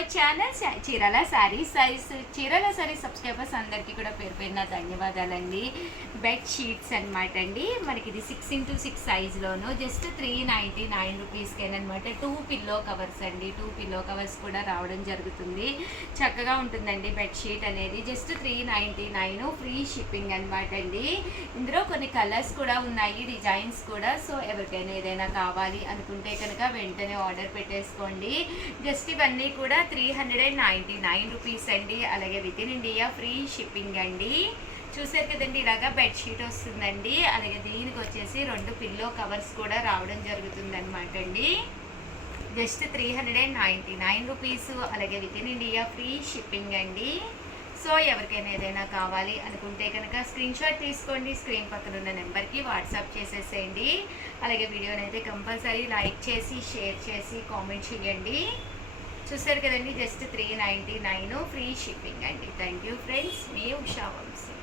Our channel Chirala saris subscribers అందరికీ కూడా పేరు పేరున ధన్యవాదాలండి. బెడ్ షీట్స్ అనమాట అండి. మనకి ఇది 6x6 సైజ్లోను జస్ట్ 399 రూపీస్కేనమాట. 2 పిల్లో కవర్స్ అండి. 2 పిల్లో కవర్స్ కూడా రావడం జరుగుతుంది. చక్కగా ఉంటుందండి బెడ్షీట్ అనేది. జస్ట్ 399 ఫ్రీ షిప్పింగ్ అనమాట అండి. ఇందులో కొన్ని కలర్స్ కూడా ఉన్నాయి, డిజైన్స్ కూడా. సో ఎవరికైనా ఏదైనా కావాలి అనుకుంటే కనుక వెంటనే ఆర్డర్ పెట్టేసుకోండి. జస్ట్ ఇవన్నీ కూడా 399 రూపీస్ అండి. అలాగే within India free shipping అండి. చూసారు కదండి, ఇలాగా బెడ్షీట్ వస్తుందండి. అలాగే దీనికి వచ్చేసి 2 పిల్లో కవర్స్ కూడా రావడం జరుగుతుంది అనమాట అండి. Just 399 rupees. అలాగే within India free shipping అండి. సో ఎవరికైనా ఏదైనా కావాలి అనుకుంటే కనుక స్క్రీన్ షాట్ తీసుకోండి, స్క్రీన్ పక్కన ఉన్న నెంబర్కి వాట్సాప్ చేసేసేయండి. అలాగే వీడియోని అయితే కంపల్సరీ లైక్ చేసి షేర్ చేసి కామెంట్ చేయండి. చూసారు కదండి, జస్ట్ 399 ఫ్రీ షిప్పింగ్ అండి. థ్యాంక్ యూ ఫ్రెండ్స్, మీ ఉషా వంశీ.